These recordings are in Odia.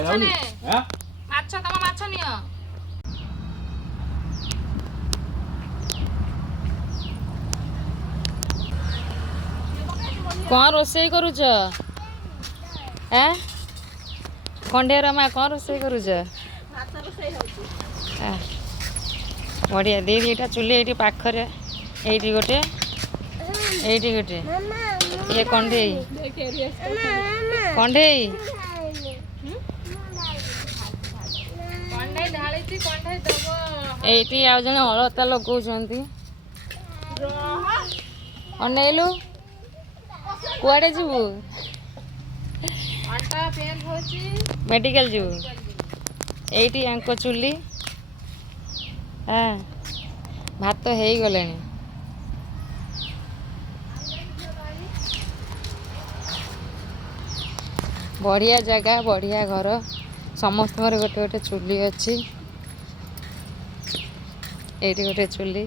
ମାଛ ନେ ମାଛ ତମ ମାଛ ନିଅ। କଣ ରୋଷେଇ କରୁଛ? ଖଣ୍ଡିଆର ମା କଣ ରୋଷେଇ କରୁଛ? ବଢ଼ିଆ ଦିଦି ଏଇଟା ଚୁଲି ଏଇଠି ପାଖରେ ଏଇଠି ଗୋଟେ ଇଏ କଣ୍ଢେଇ ଏଇଠି ଆଉ ଜଣେ ଅଳତା ଲଗାଉଛନ୍ତି। ଅନେଇଲୁ କୁଆଡ଼େ ଯିବୁ? ମେଡ଼ିକାଲ ଯିବୁ। ଏଇଠି ଆଙ୍କ ଚୁଲି ଭାତ ହେଇଗଲାଣି। ବଢ଼ିଆ ଜାଗା ବଢ଼ିଆ ଘର ସମସ୍ତଙ୍କର ଗୋଟେ ଗୋଟେ ଚୁଲି ଅଛି। ଏଇଠି ଗୋଟେ ଚୁଲି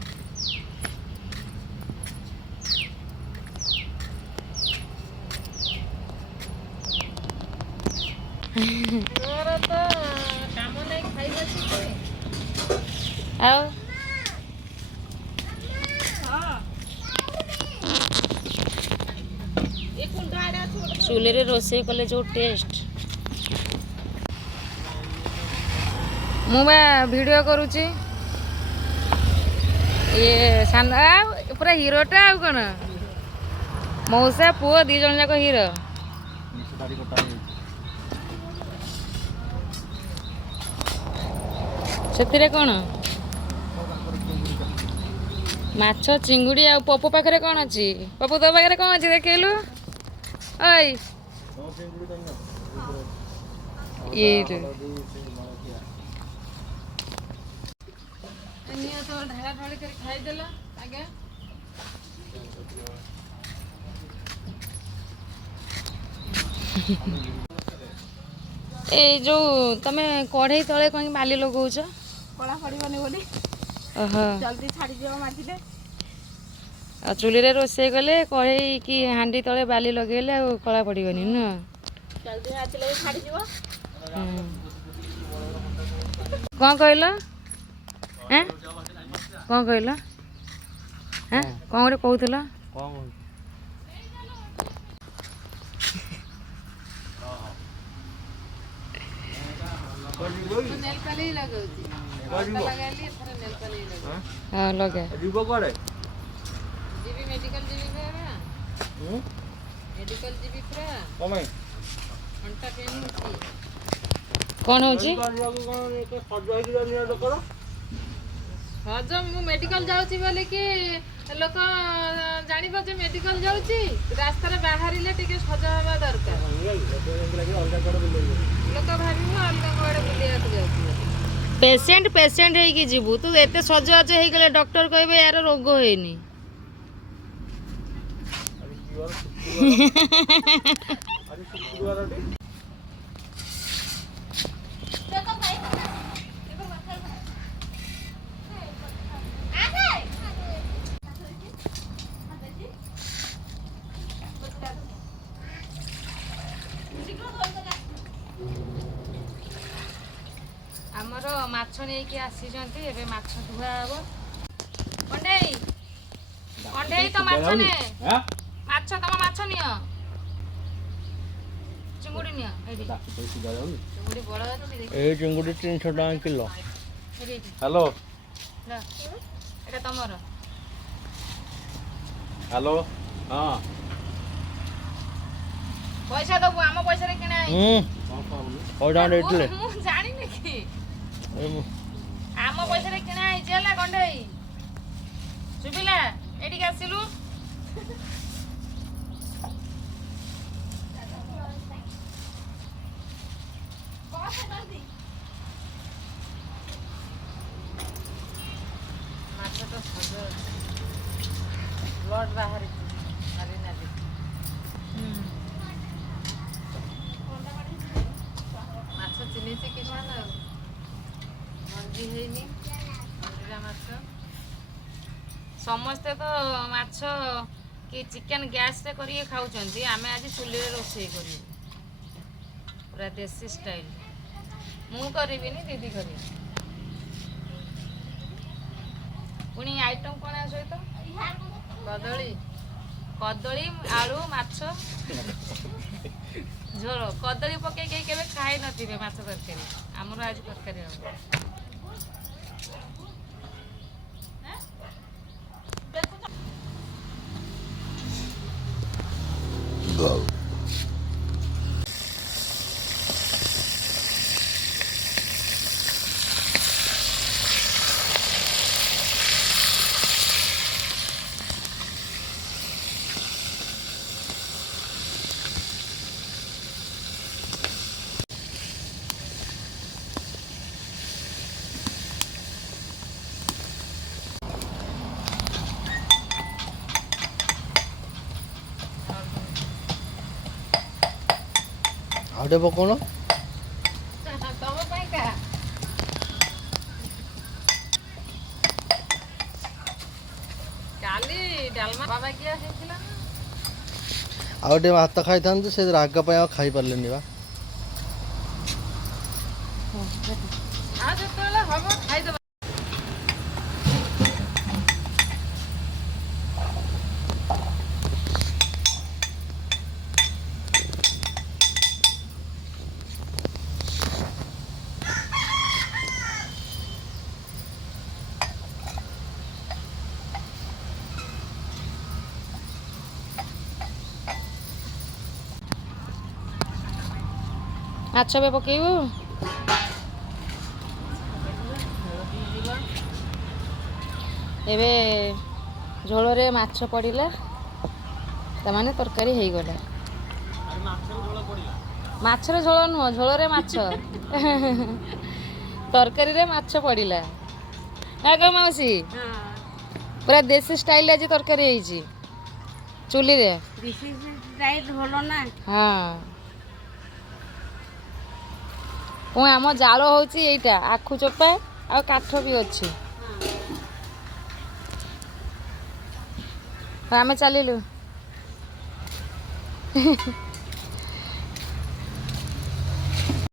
ଆଉ ଚୁଲିରେ ରୋଷେଇ କଲେ ଯେଉଁ ଟେଷ୍ଟ। ମୁଁ ବା ଭିଡ଼ିଓ କରୁଛି। ଇଏ ସାନ ପୁରା ହିରୋଟା ଆଉ କ'ଣ ମଉସା ପୁଅ 2 ଜଣ ଯାକ ହିରୋ। ସେଥିରେ କ'ଣ ମାଛ ଚିଙ୍ଗୁଡ଼ି ଆଉ ପପୁ ପାଖରେ କ'ଣ ଅଛି? ପପୁ ତୋ ପାଖରେ କ'ଣ ଅଛି ଦେଖେଇଲୁ? ଓଇ ଏଇଠି ଢାଳା ଢାଳି କରି ଖାଇଦେଲ। ଆଜ୍ଞା ଏଇ ଯୋଉ ତମେ କଢ଼େଇ ତଳେ କहीं ବାଲି ଲଗଉଛ? କଳା ପଡ଼ିବନି ବୋଲି। ଓହୋ ଜଲ୍ଦି ଛାଡ଼ିଯିବ ମାଜିଲେ। ଆଉ ଚୁଲିରେ ରୋଷେଇ କଲେ କଢ଼େଇ କି ହାଣ୍ଡି ତଳେ ବାଲି ଲଗେଇଲେ ଆଉ କଳା ପଡ଼ିବନି ନୁହଁ? ଜଲ୍ଦି ମାଜିଲେ ଛାଡ଼ିଯିବ। କ'ଣ କହିଲ? କ'ଣ କହିଲ? କ'ଣ ଗୋଟେ କହୁଥିଲ? ହଁ ଲଗା ଯିବ କୁଆଡ଼େ? ଯିବି ମେଡ଼ିକାଲ ଯିବି ମେଡ଼ିକାଲ ଯିବି ପୁରା। ଅଣ୍ଟା ପେନ୍ ହେଉଛି। କ'ଣ ହେଉଛି? ସଜ ମୁଁ ମେଡ଼ିକାଲ ଯାଉଛି ବୋଲିକି ଲୋକ ଜାଣିବ ଯେ ମେଡ଼ିକାଲ ଯାଉଛି। ରାସ୍ତାରେ ବାହାରିଲେ ଟିକେ ସଜ ହେବା ଦରକାର। ଲୋକ ଭାବିବ ଅଲଗା କୁଆଡ଼େ ବୁଲିବାକୁ ଯାଉଛି। ପେସେଣ୍ଟ ହେଇକି ଯିବୁ। ତୁ ଏତେ ସଜବାଜ ହେଇଗଲେ ଡକ୍ଟର କହିବେ ୟାର ରୋଗ ହେଇନି। ଆମର ମାଛ ନେଇକି ଆସିଛନ୍ତି। ଏବେ ମାଛ ଧୁଆ ହବ। କଣ୍ଢେଇ ତ ମାଛ ନେ ମାଛ ତମ ମାଛ ନିଅ। ଚିଙ୍ଗୁଡ଼ି ନିଅ। ଚିଙ୍ଗୁଡ଼ି ବଡ଼ ଅଛି। ଏଇ ଚିଙ୍ଗୁଡ଼ି 300 ଟଙ୍କା କିଲୋ। ହ୍ୟାଲୋ ଏଇଟା ତମର। ହ୍ୟାଲୋ ହଁ ପଇସା ଦବୁ। ଆମ ପଇସାରେ କିଣା ହେଇଛି। ମୁଁ ଜାଣିନି କି ଆମ ପଇସାରେ କିଣା ହେଇଛି ହେଲା। କଣ୍ଢେଇ ଶୁଭିଲା? ଏଠିକି ଆସିଲୁ। ମାଛ ତ ସଜ ଅଛି। ବ୍ଲଡ଼ ବାହାରିଛି ନାଲି ନାଲି। ମାଛ ଚିହ୍ନିଛି କି କ'ଣ ଆଉ ମଞ୍ଜି ହେଇନି। ମଞ୍ଜିଟା ମାଛ। ସମସ୍ତେ ତ ମାଛ କି ଚିକେନ୍ ଗ୍ୟାସ୍ରେ କରିକି ଖାଉଛନ୍ତି। ଆମେ ଆଜି ଚୁଲିରେ ରୋଷେଇ କରିବୁ ପୁରା ଦେଶୀ ଷ୍ଟାଇଲ୍। ମୁଁ କରିବିନି ଦିଦି କରିବି। ପୁଣି ଆଇଟମ୍ କ'ଣ ଆ ସହିତ? କଦଳୀ କଦଳୀ ଆଳୁ ମାଛ ଝୋଳ। କଦଳୀ ପକେଇକି କେବେ ଖାଇ ନଥିବେ ମାଛ ତରକାରୀ। ଆମର ଆଜି ତରକାରୀ ହବ। ଆଉ ଟିକେ ପକଉନ। ତମ ପାଇଁକା କାଲି ଡାଲମା ବାବା କିଆ ହେଇଥିଲା ନା। ଆଉ ଟିକେ ଭାତ ଖାଇଥାନ୍ତି ସେ ରାଗ ପାଇଁ ଆଉ ଖାଇପାରିଲେନି ବା। ଆଉ ଯେତେବେଳେ ହବ ଖାଇଦବା। ମାଛ ଏବେ ପକେଇବୁ। ଏବେ ଝୋଳରେ ମାଛ ପଡ଼ିଲା ତାମାନେ ତରକାରୀ ହେଇଗଲା। ମାଛର ଝୋଳ ନୁହଁ, ଝୋଳରେ ମାଛ ତରକାରୀରେ ମାଛ ପଡ଼ିଲା ନା କଣ ମାଉସୀ? ପୁରା ଦେଶୀ ଷ୍ଟାଇଲ ଆଜି ତରକାରୀ ହେଇଛି ଚୁଲିରେ। ଭଲ ନା। ହଁ ପୁଣି ଆମ ଜାଳ ହଉଛି ଏଇଟା ଆଖୁ ଚୋପା ଆଉ କାଠ ବି ଅଛି। ଆମେ ଚାଲିଲୁ।